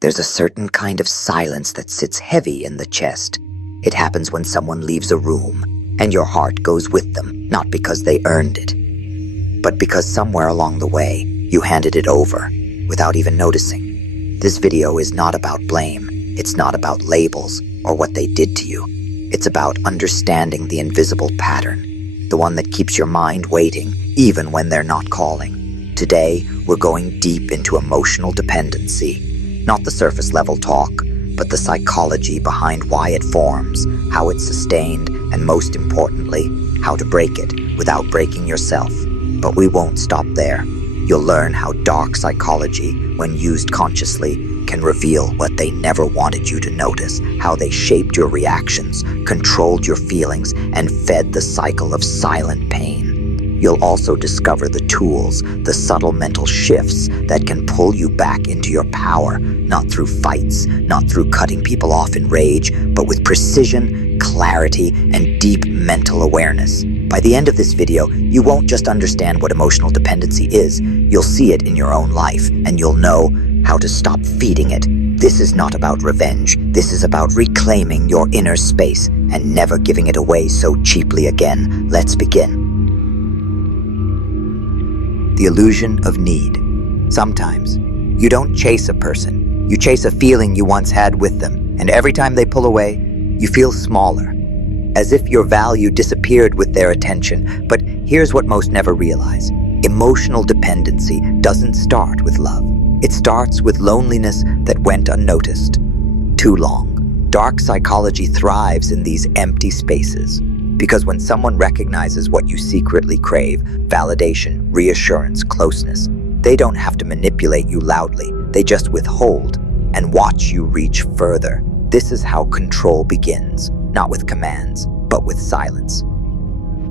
There's a certain kind of silence that sits heavy in the chest. It happens when someone leaves a room, and your heart goes with them, not because they earned it, but because somewhere along the way, you handed it over, without even noticing. This video is not about blame. It's not about labels or what they did to you. It's about understanding the invisible pattern, the one that keeps your mind waiting, even when they're not calling. Today, we're going deep into emotional dependency. Not the surface level talk, but the psychology behind why it forms, how it's sustained, and most importantly, how to break it without breaking yourself. But we won't stop there. You'll learn how dark psychology, when used consciously, can reveal what they never wanted you to notice, how they shaped your reactions, controlled your feelings, and fed the cycle of silent pain. You'll also discover the tools, the subtle mental shifts that can pull you back into your power, not through fights, not through cutting people off in rage, but with precision, clarity, and deep mental awareness. By the end of this video, you won't just understand what emotional dependency is, you'll see it in your own life, and you'll know how to stop feeding it. This is not about revenge. This is about reclaiming your inner space and never giving it away so cheaply again. Let's begin. The illusion of need. Sometimes, you don't chase a person. You chase a feeling you once had with them, and every time they pull away, you feel smaller, as if your value disappeared with their attention. But here's what most never realize. Emotional dependency doesn't start with love. It starts with loneliness that went unnoticed too long. Dark psychology thrives in these empty spaces, because when someone recognizes what you secretly crave, validation, reassurance, closeness, they don't have to manipulate you loudly. They just withhold and watch you reach further. This is how control begins, not with commands, but with silence.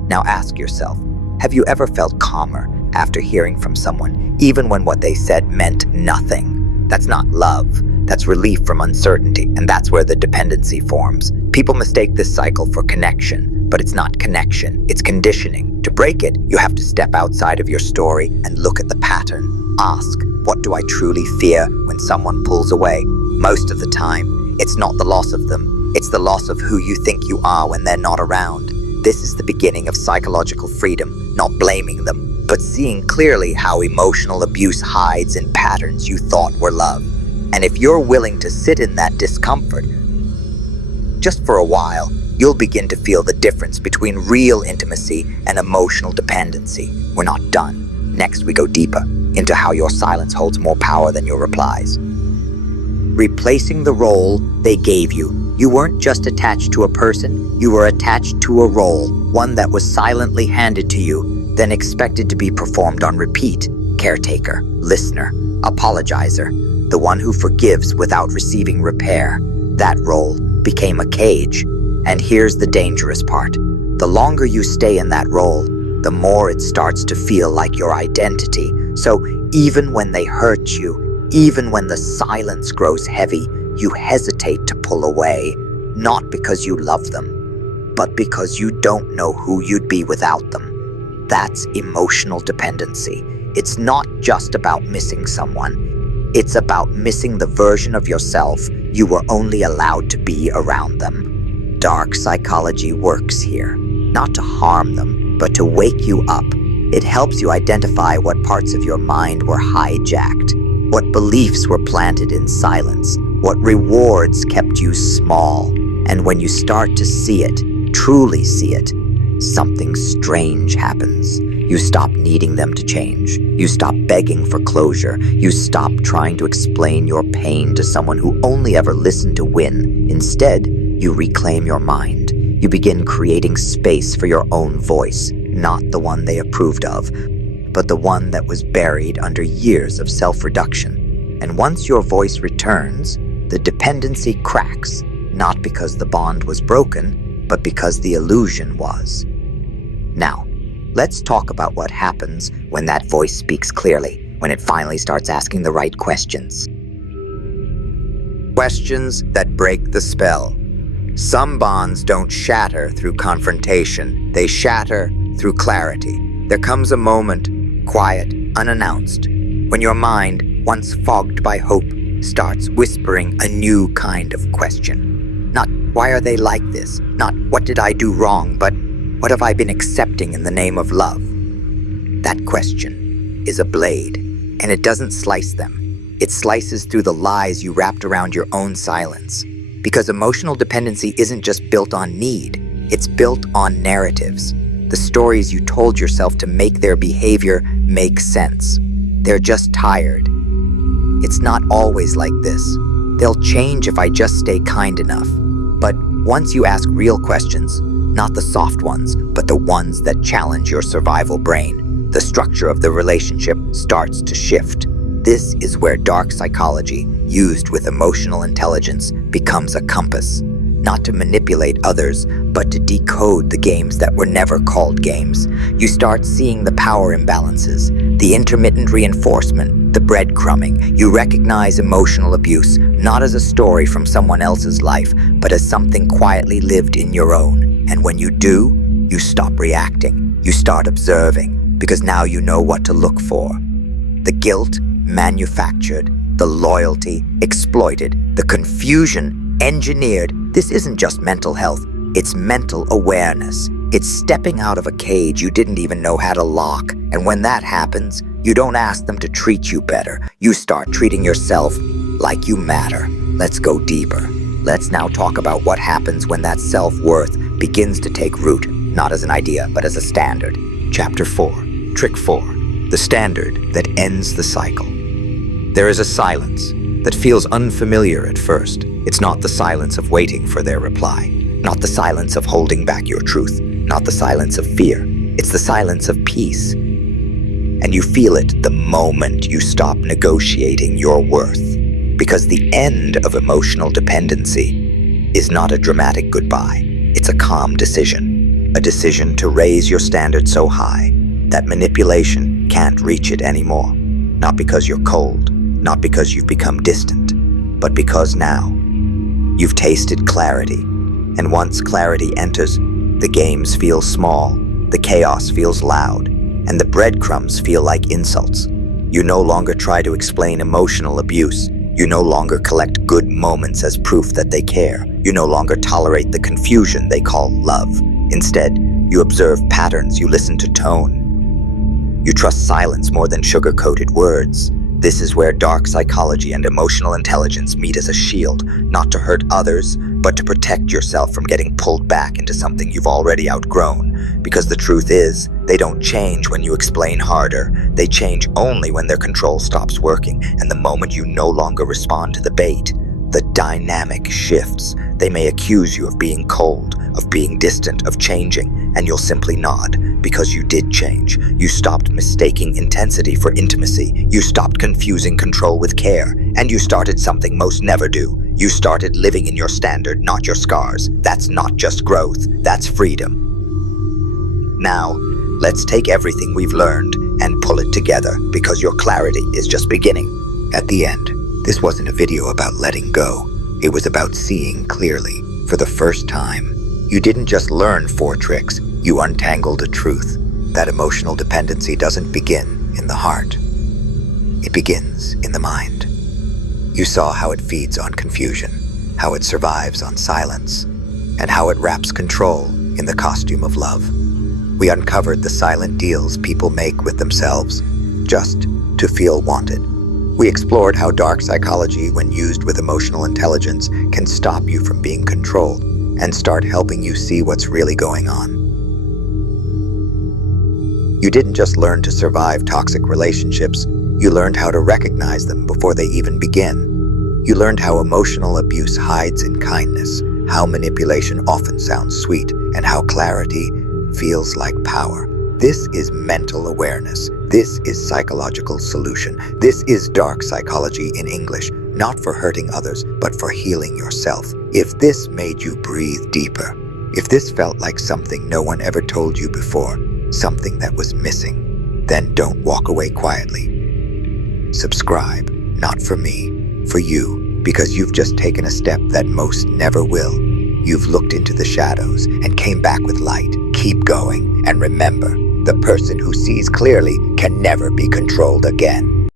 Now ask yourself, have you ever felt calmer after hearing from someone, even when what they said meant nothing? That's not love. That's relief from uncertainty, and that's where the dependency forms. People mistake this cycle for connection, but it's not connection, it's conditioning. To break it, you have to step outside of your story and look at the pattern. Ask, what do I truly fear when someone pulls away? Most of the time, it's not the loss of them, it's the loss of who you think you are when they're not around. This is the beginning of psychological freedom, not blaming them, but seeing clearly how emotional abuse hides in patterns you thought were love. And if you're willing to sit in that discomfort, just for a while, you'll begin to feel the difference between real intimacy and emotional dependency. We're not done. Next, we go deeper into how your silence holds more power than your replies. Replacing the role they gave you. You weren't just attached to a person, you were attached to a role, one that was silently handed to you, then expected to be performed on repeat. Caretaker, listener, apologizer, the one who forgives without receiving repair. That role became a cage. And here's the dangerous part. The longer you stay in that role, the more it starts to feel like your identity. So even when they hurt you, even when the silence grows heavy, you hesitate to pull away, not because you love them, but because you don't know who you'd be without them. That's emotional dependency. It's not just about missing someone. It's about missing the version of yourself you were only allowed to be around them. Dark psychology works here, not to harm them, but to wake you up. It helps you identify what parts of your mind were hijacked, what beliefs were planted in silence, what rewards kept you small. And when you start to see it, truly see it, something strange happens. You stop needing them to change. You stop begging for closure. You stop trying to explain your pain to someone who only ever listened to win. Instead, you reclaim your mind. You begin creating space for your own voice, not the one they approved of, but the one that was buried under years of self-reduction. And once your voice returns, the dependency cracks, not because the bond was broken, but because the illusion was. Now, let's talk about what happens when that voice speaks clearly, when it finally starts asking the right questions. Questions that break the spell. Some bonds don't shatter through confrontation, they shatter through clarity. There comes a moment, quiet, unannounced, when your mind, once fogged by hope, starts whispering a new kind of question. Not, why are they like this? Not, what did I do wrong? But, what have I been accepting in the name of love? That question is a blade, and it doesn't slice them. It slices through the lies you wrapped around your own silence. Because emotional dependency isn't just built on need, it's built on narratives. The stories you told yourself to make their behavior make sense. They're just tired. It's not always like this. They'll change if I just stay kind enough. But once you ask real questions, not the soft ones, but the ones that challenge your survival brain, the structure of the relationship starts to shift. This is where dark psychology, used with emotional intelligence, becomes a compass. Not to manipulate others, but to decode the games that were never called games. You start seeing the power imbalances, the intermittent reinforcement, the breadcrumbing. You recognize emotional abuse, not as a story from someone else's life, but as something quietly lived in your own. And when you do, you stop reacting. You start observing, because now you know what to look for. The guilt, manufactured, the loyalty, exploited, the confusion, engineered. This isn't just mental health, it's mental awareness. It's stepping out of a cage you didn't even know how to lock. And when that happens, you don't ask them to treat you better. You start treating yourself like you matter. Let's go deeper. Let's now talk about what happens when that self-worth begins to take root, not as an idea, but as a standard. Chapter 4, Trick 4, the standard that ends the cycle. There is a silence that feels unfamiliar at first. It's not the silence of waiting for their reply, not the silence of holding back your truth, not the silence of fear. It's the silence of peace. And you feel it the moment you stop negotiating your worth. Because the end of emotional dependency is not a dramatic goodbye. It's a calm decision. A decision to raise your standard so high that manipulation can't reach it anymore. Not because you're cold, not because you've become distant, but because now you've tasted clarity. And once clarity enters, the games feel small, the chaos feels loud, and the breadcrumbs feel like insults. You no longer try to explain emotional abuse. You no longer collect good moments as proof that they care. You no longer tolerate the confusion they call love. Instead, you observe patterns, you listen to tone. You trust silence more than sugar-coated words. This is where dark psychology and emotional intelligence meet as a shield, not to hurt others, but to protect yourself from getting pulled back into something you've already outgrown. Because the truth is, they don't change when you explain harder. They change only when their control stops working, and the moment you no longer respond to the bait, the dynamic shifts. They may accuse you of being cold, of being distant, of changing, and you'll simply nod, because you did change. You stopped mistaking intensity for intimacy. You stopped confusing control with care, and you started something most never do. You started living in your standard, not your scars. That's not just growth, that's freedom. Now, let's take everything we've learned and pull it together, because your clarity is just beginning. At the end, this wasn't a video about letting go. It was about seeing clearly. For the first time, you didn't just learn 4 tricks, you untangled a truth. That emotional dependency doesn't begin in the heart. It begins in the mind. You saw how it feeds on confusion, how it survives on silence, and how it wraps control in the costume of love. We uncovered the silent deals people make with themselves just to feel wanted. We explored how dark psychology, when used with emotional intelligence, can stop you from being controlled and start helping you see what's really going on. You didn't just learn to survive toxic relationships, you learned how to recognize them before they even begin. You learned how emotional abuse hides in kindness, how manipulation often sounds sweet, and how clarity feels like power. This is mental awareness. This is psychological solution. This is dark psychology in English, not for hurting others, but for healing yourself. If this made you breathe deeper, if this felt like something no one ever told you before, something that was missing, then don't walk away quietly. Subscribe, not for me, for you, because you've just taken a step that most never will. You've looked into the shadows and came back with light. Keep going, and remember, the person who sees clearly can never be controlled again.